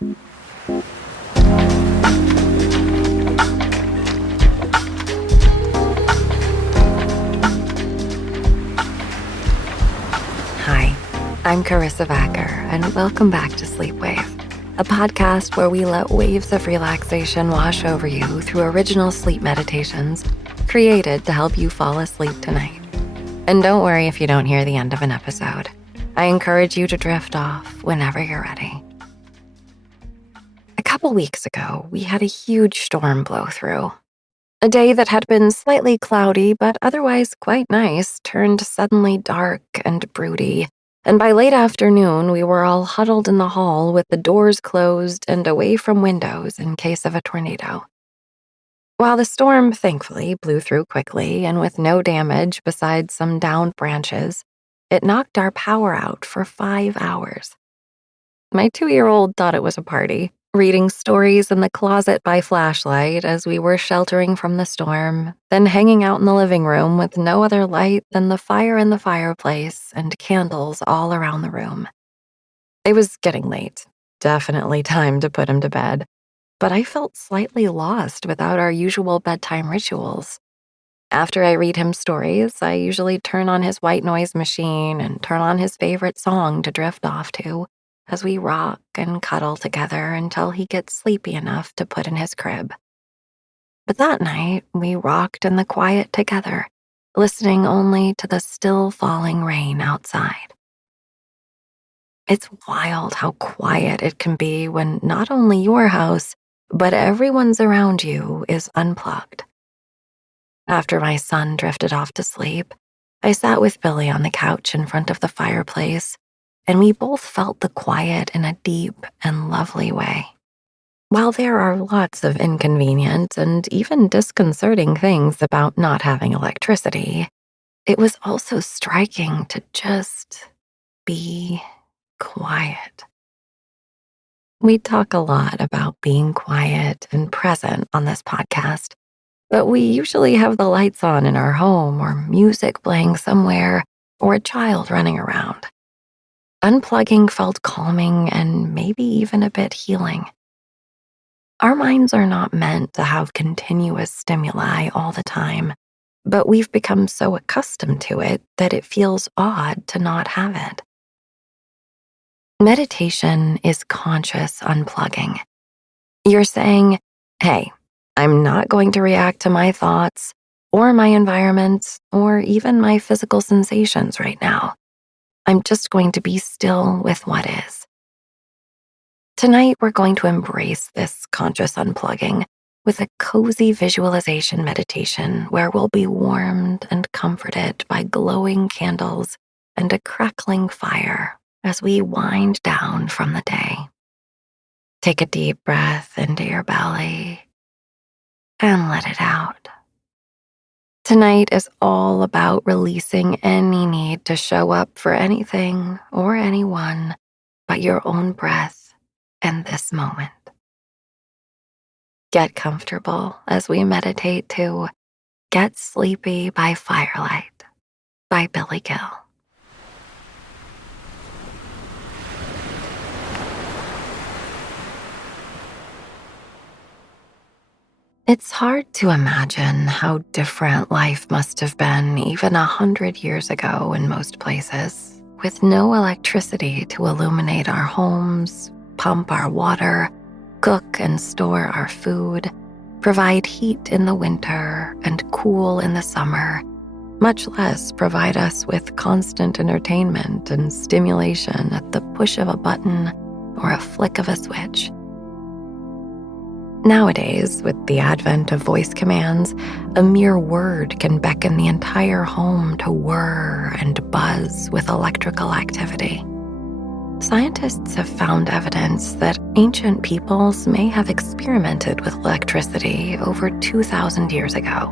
Hi, I'm Karissa Vacker, and welcome back to Sleepwave, a podcast where we let waves of relaxation wash over you through original sleep meditations created to help you fall asleep tonight. And don't worry if you don't hear the end of an episode. I encourage you to drift off whenever you're ready. A couple weeks ago, we had a huge storm blow through. A day that had been slightly cloudy but otherwise quite nice turned suddenly dark and broody, and by late afternoon we were all huddled in the hall with the doors closed and away from windows in case of a tornado. While the storm thankfully blew through quickly and with no damage besides some downed branches, it knocked our power out for 5 hours. My 2-year-old thought it was a party, reading stories in the closet by flashlight as we were sheltering from the storm, then hanging out in the living room with no other light than the fire in the fireplace and candles all around the room. It was getting late, definitely time to put him to bed, but I felt slightly lost without our usual bedtime rituals. After I read him stories, I usually turn on his white noise machine and turn on his favorite song to drift off to, as we rock and cuddle together until he gets sleepy enough to put in his crib. But that night, we rocked in the quiet together, listening only to the still falling rain outside. It's wild how quiet it can be when not only your house, but everyone's around you is unplugged. After my son drifted off to sleep, I sat with Billy on the couch in front of the fireplace, and we both felt the quiet in a deep and lovely way. While there are lots of inconvenient and even disconcerting things about not having electricity, it was also striking to just be quiet. We talk a lot about being quiet and present on this podcast, but we usually have the lights on in our home or music playing somewhere or a child running around. Unplugging felt calming and maybe even a bit healing. Our minds are not meant to have continuous stimuli all the time, but we've become so accustomed to it that it feels odd to not have it. Meditation is conscious unplugging. You're saying, hey, I'm not going to react to my thoughts or my environment or even my physical sensations right now. I'm just going to be still with what is. Tonight, we're going to embrace this conscious unplugging with a cozy visualization meditation where we'll be warmed and comforted by glowing candles and a crackling fire as we wind down from the day. Take a deep breath into your belly and let it out. Tonight is all about releasing any need to show up for anything or anyone but your own breath and this moment. Get comfortable as we meditate to Get Sleepy by Firelight by Billy Gill. It's hard to imagine how different life must have been even 100 years ago in most places, with no electricity to illuminate our homes, pump our water, cook and store our food, provide heat in the winter and cool in the summer, much less provide us with constant entertainment and stimulation at the push of a button or a flick of a switch. Nowadays, with the advent of voice commands, a mere word can beckon the entire home to whir and buzz with electrical activity. Scientists have found evidence that ancient peoples may have experimented with electricity over 2,000 years ago.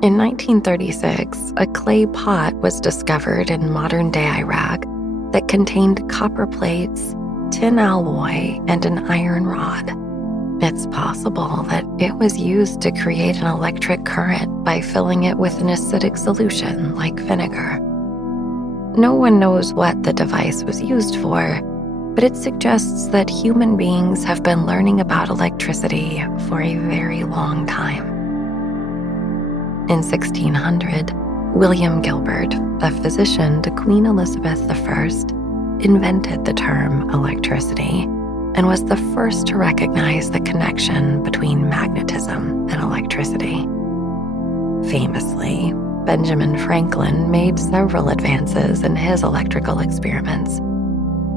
In 1936, a clay pot was discovered in modern-day Iraq that contained copper plates, tin alloy, and an iron rod. It's possible that it was used to create an electric current by filling it with an acidic solution like vinegar. No one knows what the device was used for, but it suggests that human beings have been learning about electricity for a very long time. In 1600, William Gilbert, a physician to Queen Elizabeth I, invented the term electricity and was the first to recognize the connection between magnetism and electricity. Famously, Benjamin Franklin made several advances in his electrical experiments.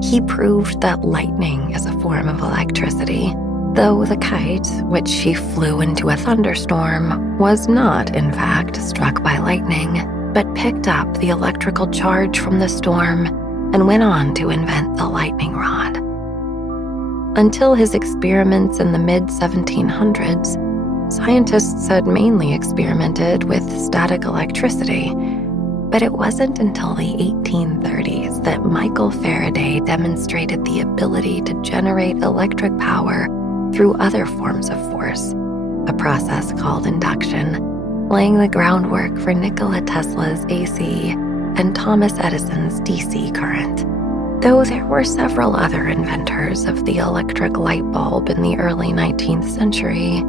He proved that lightning is a form of electricity, though the kite, which he flew into a thunderstorm, was not, in fact, struck by lightning, but picked up the electrical charge from the storm and went on to invent the lightning rod. Until his experiments in the mid-1700s, scientists had mainly experimented with static electricity, but it wasn't until the 1830s that Michael Faraday demonstrated the ability to generate electric power through other forms of force, a process called induction, laying the groundwork for Nikola Tesla's AC and Thomas Edison's DC current. Though there were several other inventors of the electric light bulb in the early 19th century,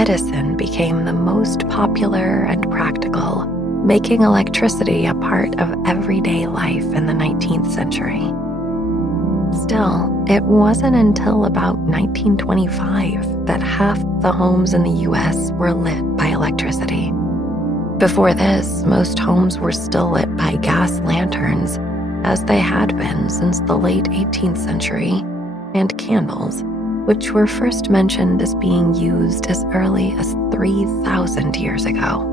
Edison became the most popular and practical, making electricity a part of everyday life in the 19th century. Still, it wasn't until about 1925 that half the homes in the US were lit by electricity. Before this, most homes were still lit by gas lanterns, as they had been since the late 18th century, and candles, which were first mentioned as being used as early as 3,000 years ago.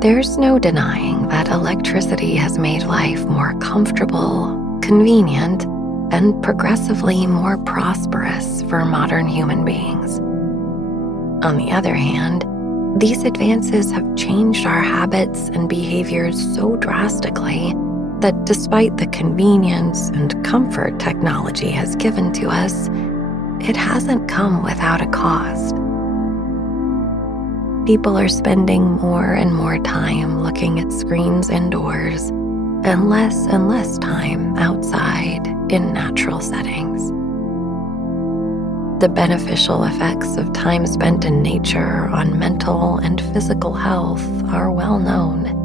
There's no denying that electricity has made life more comfortable, convenient, and progressively more prosperous for modern human beings. On the other hand, these advances have changed our habits and behaviors so drastically that despite the convenience and comfort technology has given to us, it hasn't come without a cost. People are spending more and more time looking at screens indoors and less time outside in natural settings. The beneficial effects of time spent in nature on mental and physical health are well known.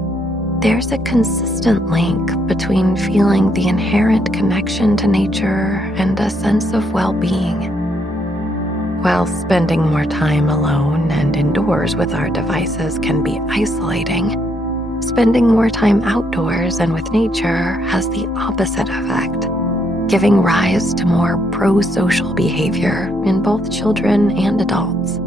There's a consistent link between feeling the inherent connection to nature and a sense of well-being. While spending more time alone and indoors with our devices can be isolating, spending more time outdoors and with nature has the opposite effect, giving rise to more pro-social behavior in both children and adults.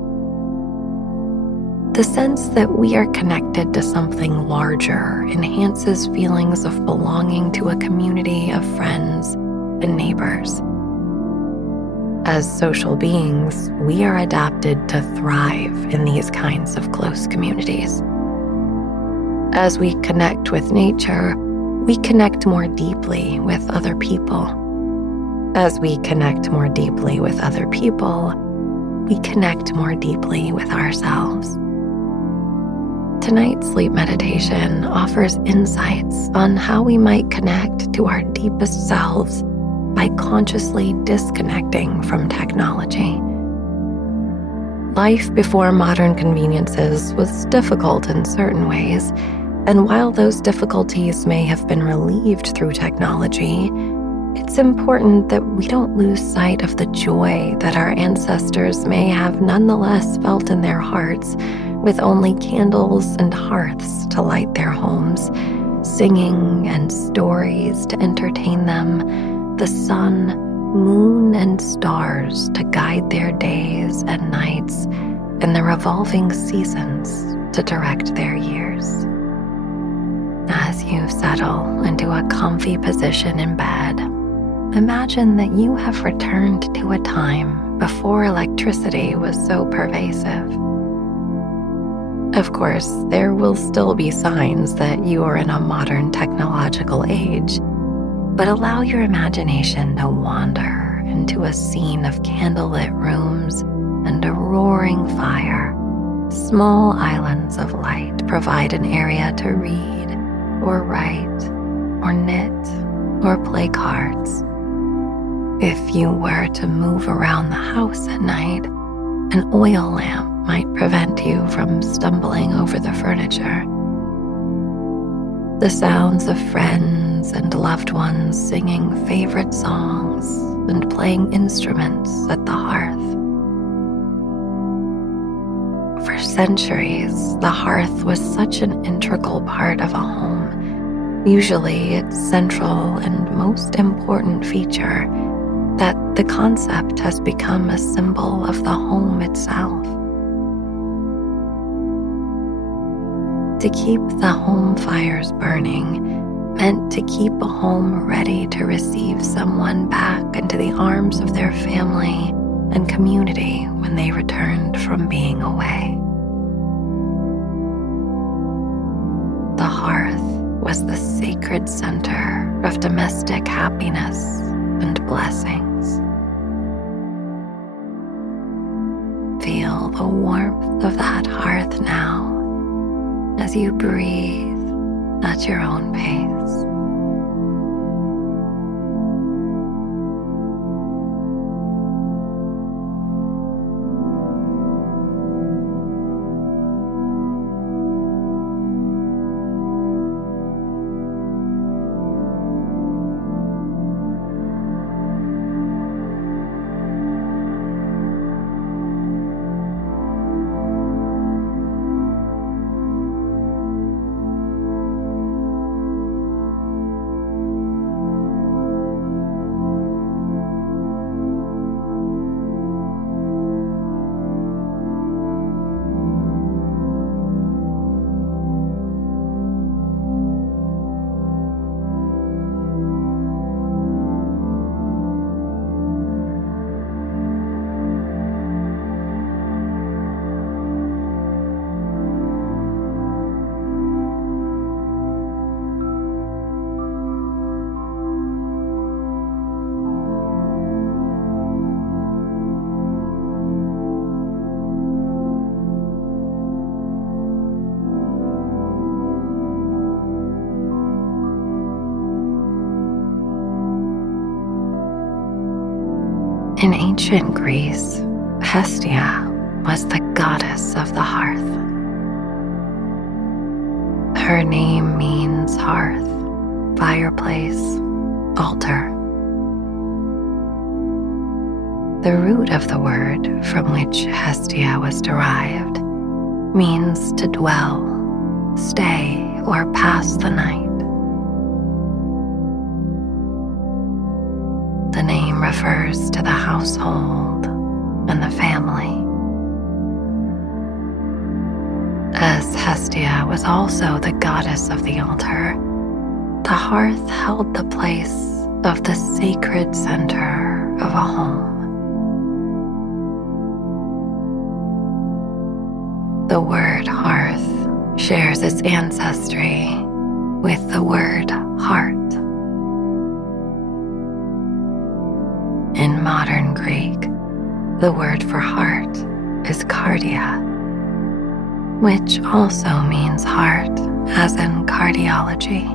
The sense that we are connected to something larger enhances feelings of belonging to a community of friends and neighbors. As social beings, we are adapted to thrive in these kinds of close communities. As we connect with nature, we connect more deeply with other people. As we connect more deeply with other people, we connect more deeply with ourselves. Tonight's sleep meditation offers insights on how we might connect to our deepest selves by consciously disconnecting from technology. Life before modern conveniences was difficult in certain ways, and while those difficulties may have been relieved through technology, it's important that we don't lose sight of the joy that our ancestors may have nonetheless felt in their hearts with only candles and hearths to light their homes, singing and stories to entertain them, the sun, moon, and stars to guide their days and nights, and the revolving seasons to direct their years. As you settle into a comfy position in bed, imagine that you have returned to a time before electricity was so pervasive. Of course, there will still be signs that you are in a modern technological age, but allow your imagination to wander into a scene of candlelit rooms and a roaring fire. Small islands of light provide an area to read, or write, or knit, or play cards. If you were to move around the house at night, an oil lamp might prevent you from stumbling over the furniture. The sounds of friends and loved ones singing favorite songs and playing instruments at the hearth. For centuries, the hearth was such an integral part of a home, usually its central and most important feature, that the concept has become a symbol of the home itself. To keep the home fires burning meant to keep a home ready to receive someone back into the arms of their family and community when they returned from being away. The hearth was the sacred center of domestic happiness and blessings. Feel the warmth of that hearth now as you breathe at your own pace. In ancient Greece, Hestia was the goddess of the hearth. Her name means hearth, fireplace, altar. The root of the word from which Hestia was derived means to dwell, stay, or pass the night. The name refers to the household and the family. As Hestia was also the goddess of the altar, the hearth held the place of the sacred center of a home. The word hearth shares its ancestry with the word heart. In modern Greek, the word for heart is cardia, which also means heart as in cardiology.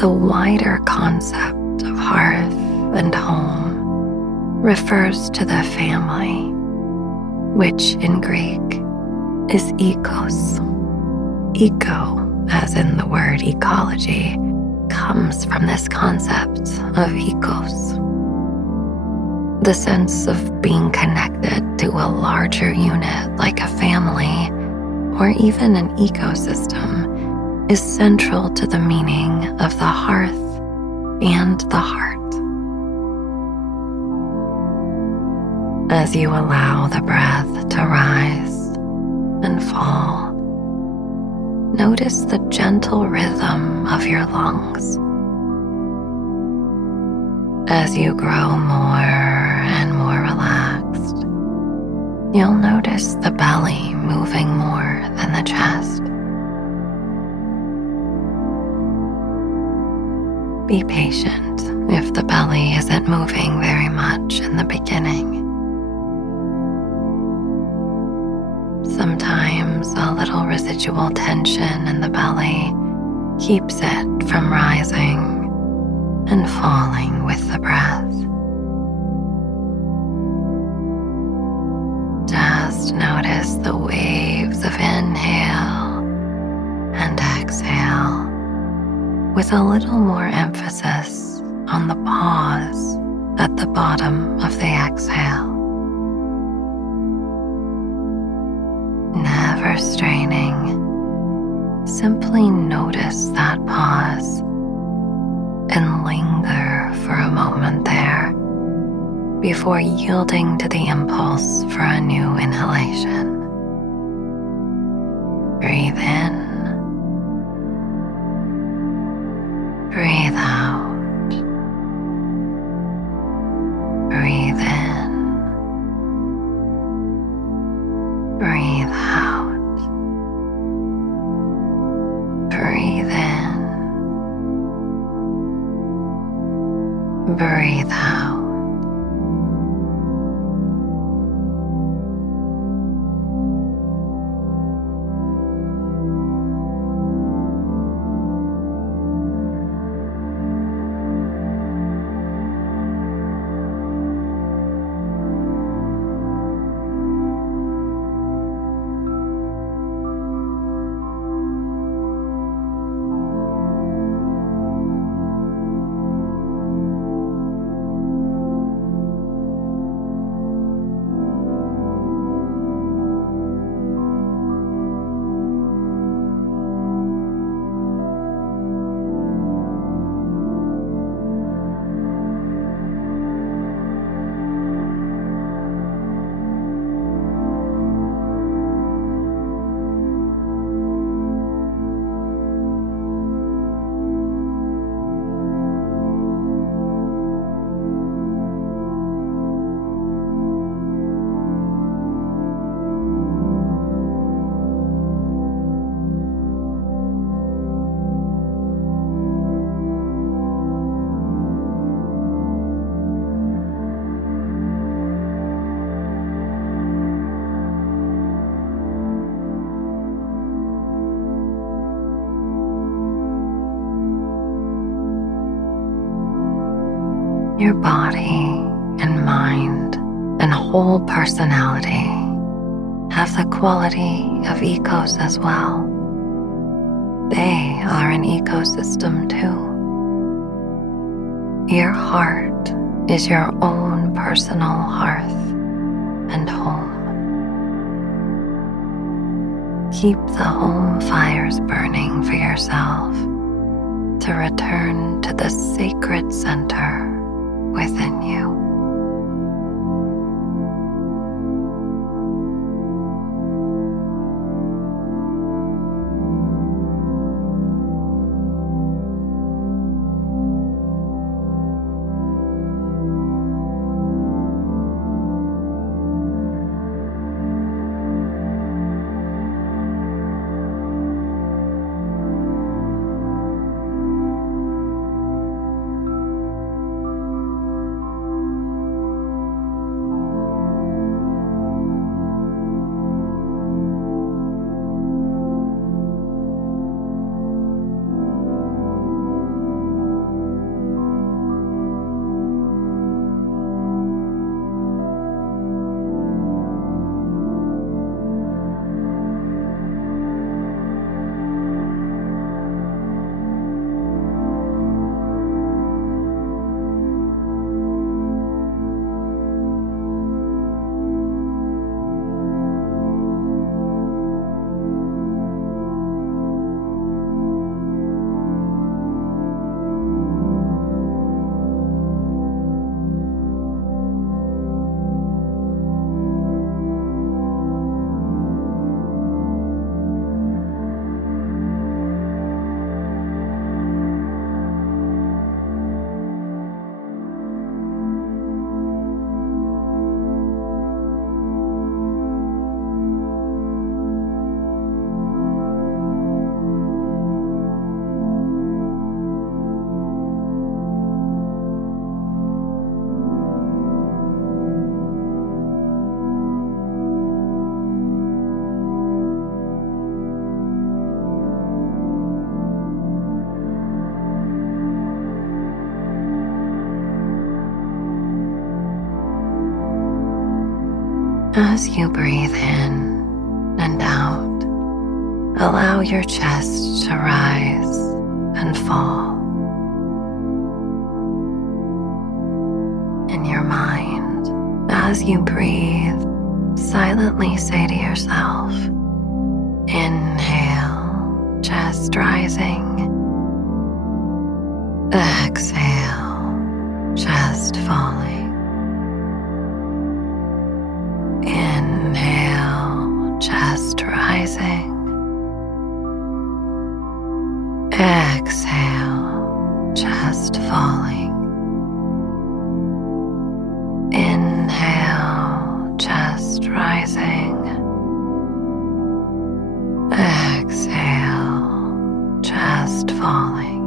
The wider concept of hearth and home refers to the family, which in Greek is ekos. Eco, as in the word ecology, comes from this concept of ekos. The sense of being connected to a larger unit like a family or even an ecosystem is central to the meaning of the hearth and the heart. As you allow the breath to rise and fall, notice the gentle rhythm of your lungs. As you grow more and more relaxed, you'll notice the belly moving more than the chest. Be patient if the belly isn't moving very much in the beginning. Sometimes a little residual tension in the belly keeps it from rising and falling with the breath. Just notice the waves of inhale and exhale, with a little more emphasis on the pause at the bottom of the exhale. Never straining, simply notice that pause and linger for a moment there before yielding to the impulse for a new inhalation. Breathe in, breathe out, breathe in, breathe out, breathe in, breathe out. Your body and mind and whole personality have the quality of ecos as well. They are an ecosystem too. Your heart is your own personal hearth and home. Keep the home fires burning for yourself to return to the sacred center within you. As you breathe in and out, allow your chest to rise and fall. In your mind, as you breathe, silently say to yourself, inhale, chest rising. Exhale, chest falling. Inhale, chest rising. Exhale, chest falling. Inhale, chest rising. Exhale, chest falling.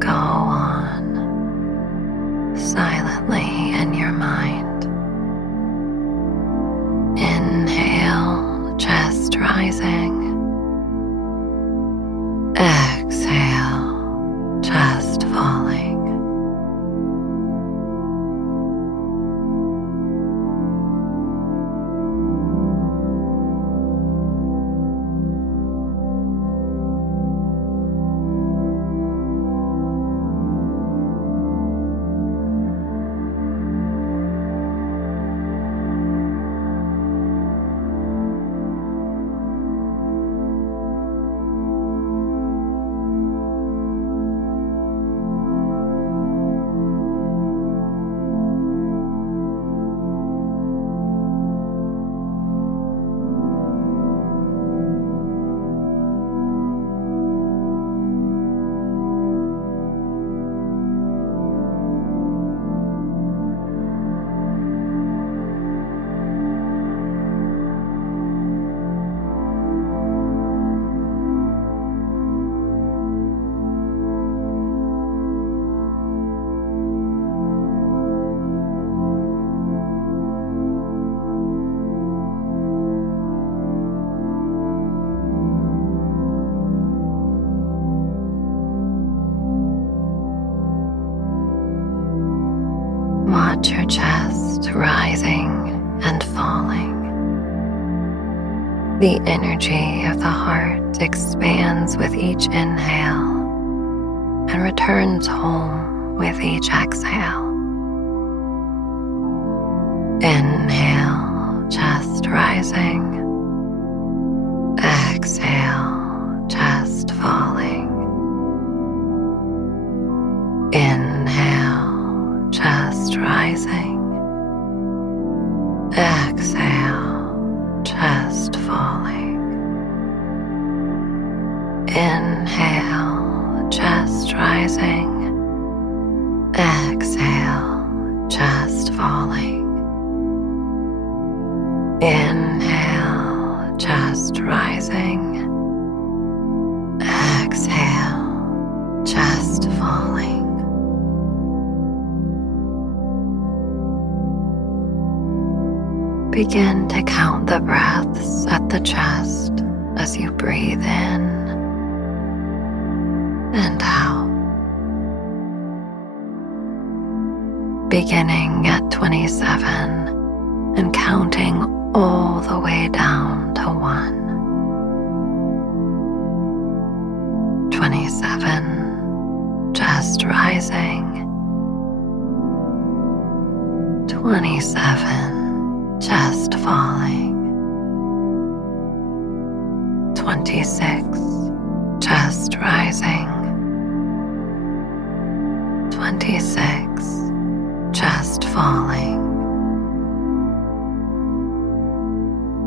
Go on silently in your mind. Inhale, chest rising. Exhale, chest falling. Watch your chest rising and falling. The energy of the heart expands with each inhale and returns home with each exhale. Inhale, chest rising. Exhale, chest falling. Inhale, chest rising. Exhale, chest falling. Inhale, chest rising. Exhale, chest falling. Inhale, chest rising. Exhale, chest falling. Begin to count the breaths at the chest as you breathe in and out. Beginning at 27 and counting all the way down to 1. 27, chest rising. 27, chest falling. 26, chest rising. 26, chest falling.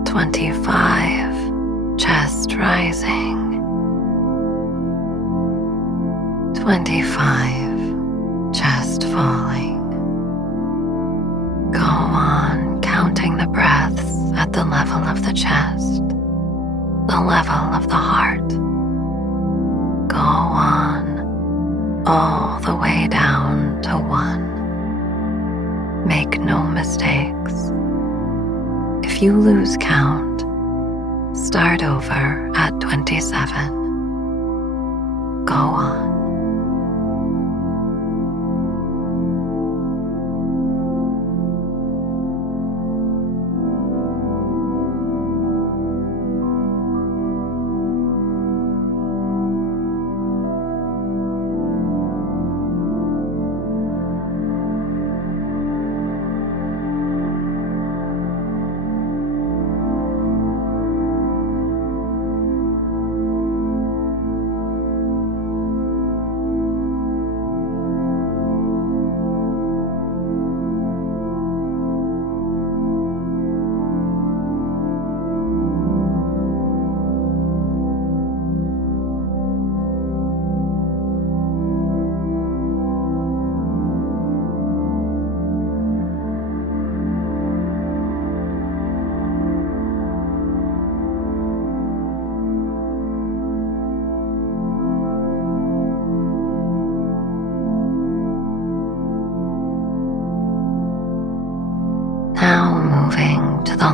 25, chest rising. 25, chest falling. Go on counting the breaths at the level of the chest, the level of the heart. Go on all the way down to 1. Make no mistakes. If you lose count, start over at 27. Go on.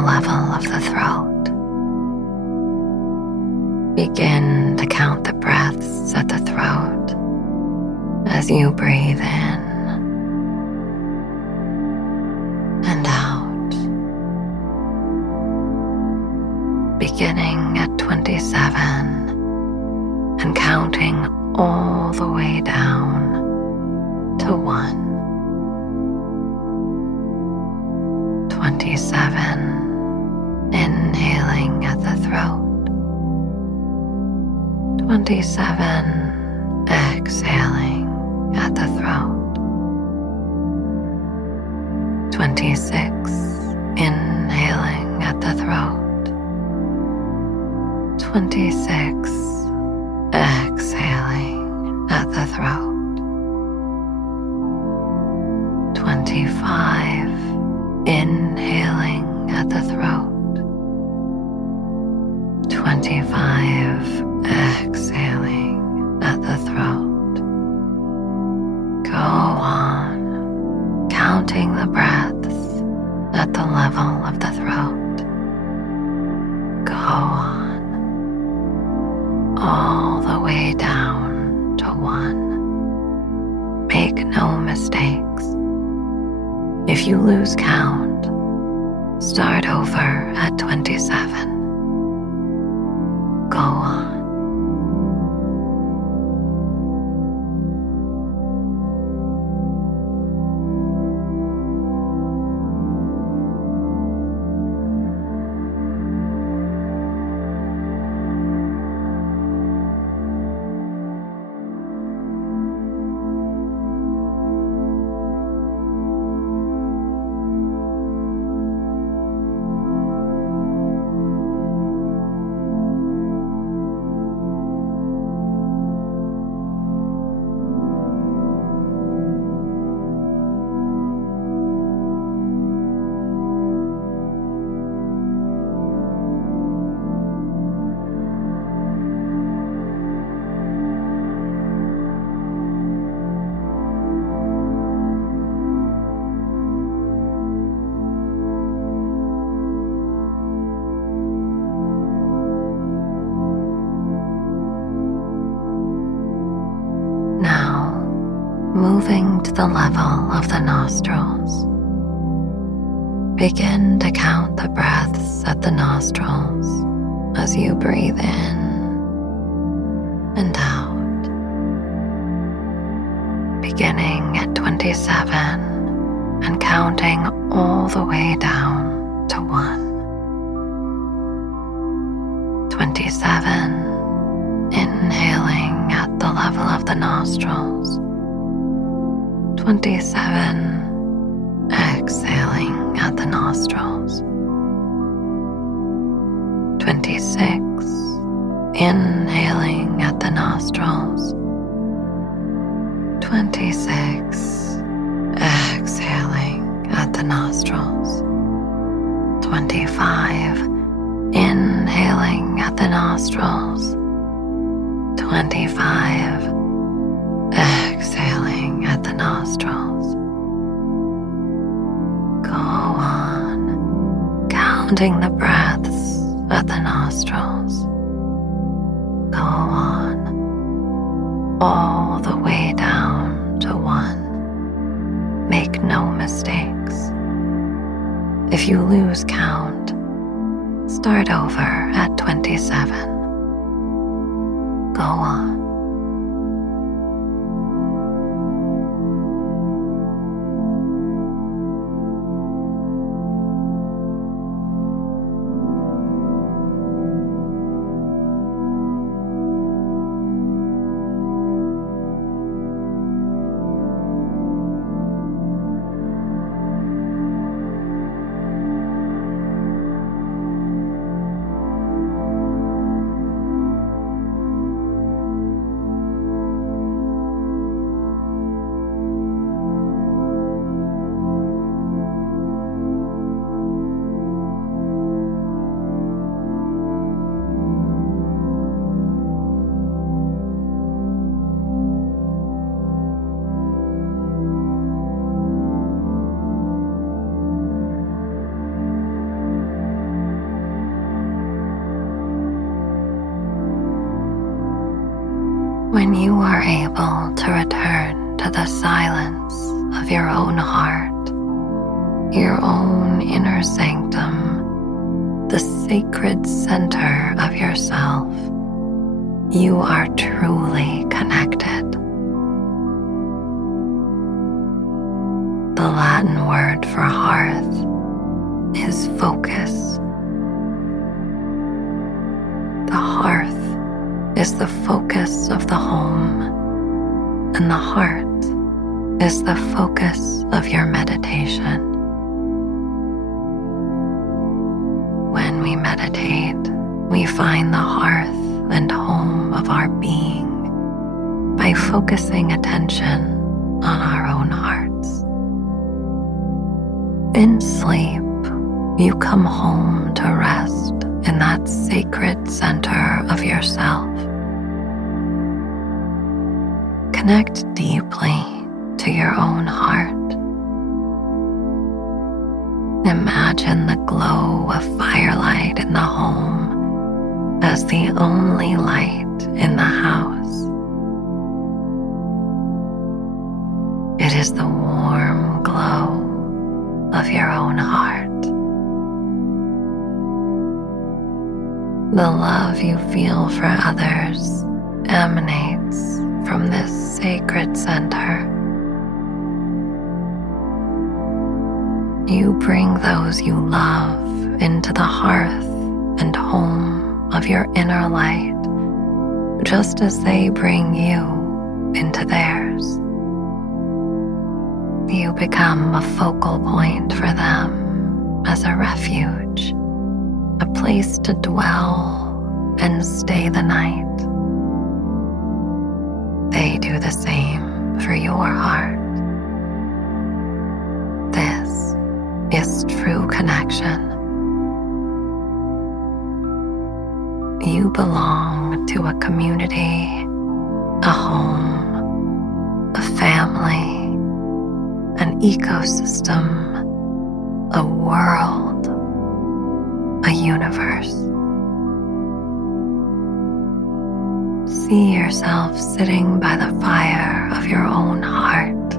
level of the throat. Begin to count the breaths at the throat as you breathe in and out, beginning at 27 and counting all the way down to 1. 27, inhaling at the throat. 27, exhaling at the throat. 26, inhaling at the throat. 26, exhaling at the throat. 25, inhaling at the throat. 25, exhaling at the throat. Go on, counting the breaths at the level of the throat. Go on, all the way down to 1. Make no mistakes. If you lose count, start over at 27. Go on. Moving to the level of the nostrils. Begin to count the breaths at the nostrils as you breathe in and out. Beginning at 27 and counting all the way down to 1. 27, inhaling at the level of the nostrils. 27, exhaling at the nostrils. 26, inhaling at the nostrils. 26, exhaling at the nostrils. 25, inhaling at the nostrils. 25, exhaling at the nostrils. Go on, counting the breaths at the nostrils. Go on, all the way down to 1. Make no mistakes. If you lose count, start over at 27. Go on. into the silence of your own heart, your own inner sanctum, the sacred center of yourself. You are truly connected. The Latin word for hearth is focus. The hearth is the focus of the home, and the heart is the focus of your meditation. When we meditate, we find the hearth and home of our being by focusing attention on our own hearts. In sleep, you come home to rest in that sacred center of yourself. Connect deeply to your own heart. Imagine the glow of firelight in the home as the only light in the house. It is the warm glow of your own heart. The love you feel for others emanates from this sacred center. You bring those you love into the hearth and home of your inner light, just as they bring you into theirs. You become a focal point for them as a refuge, a place to dwell and stay the night. They do the same for your heart. This is true connection. You belong to a community, a home, a family, an ecosystem, a world, a universe. See yourself sitting by the fire of your own heart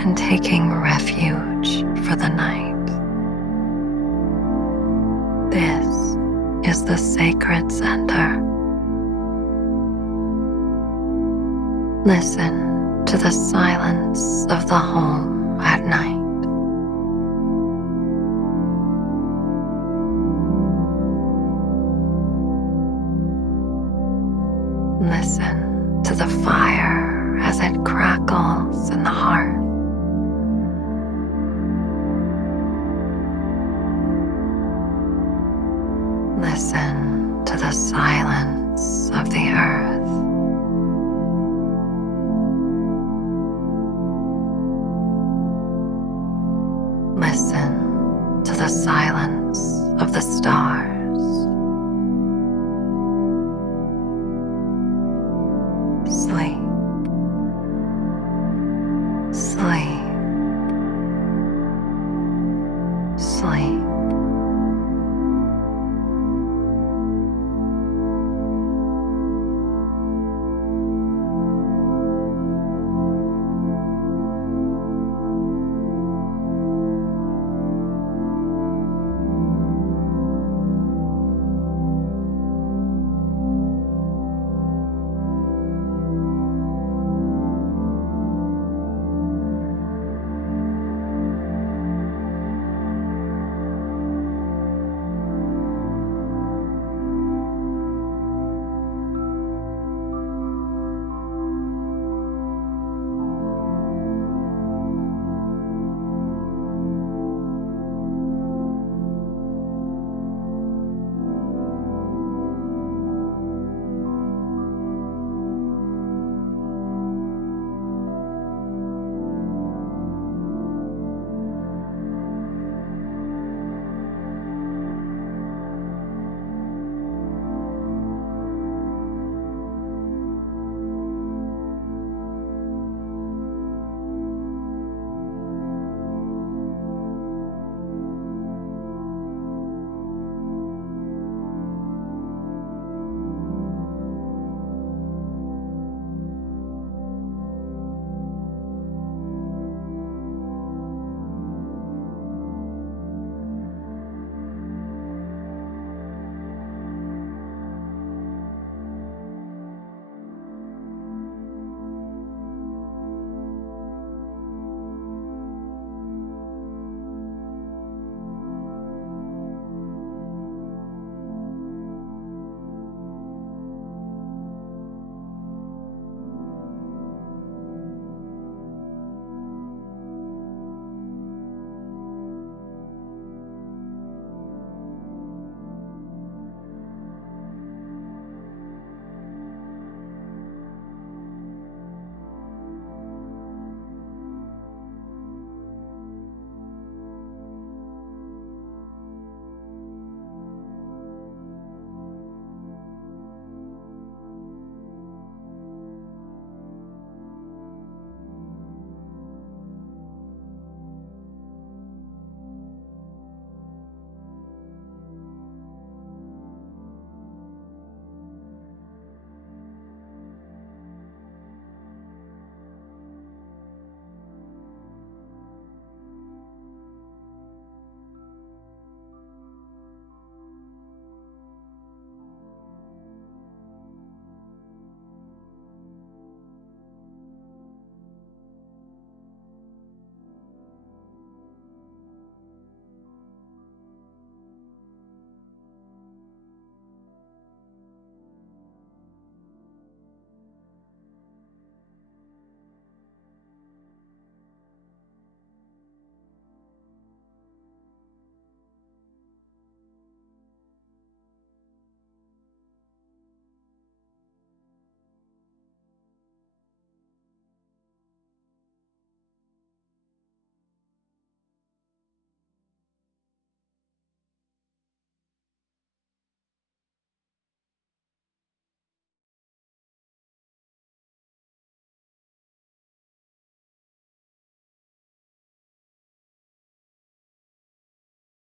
and taking refuge for the night. This is the sacred center. Listen to the silence of the home at night. Listen to the fire as it crackles in the hearth. Listen to the silence of the earth. Listen to the silence of the stars.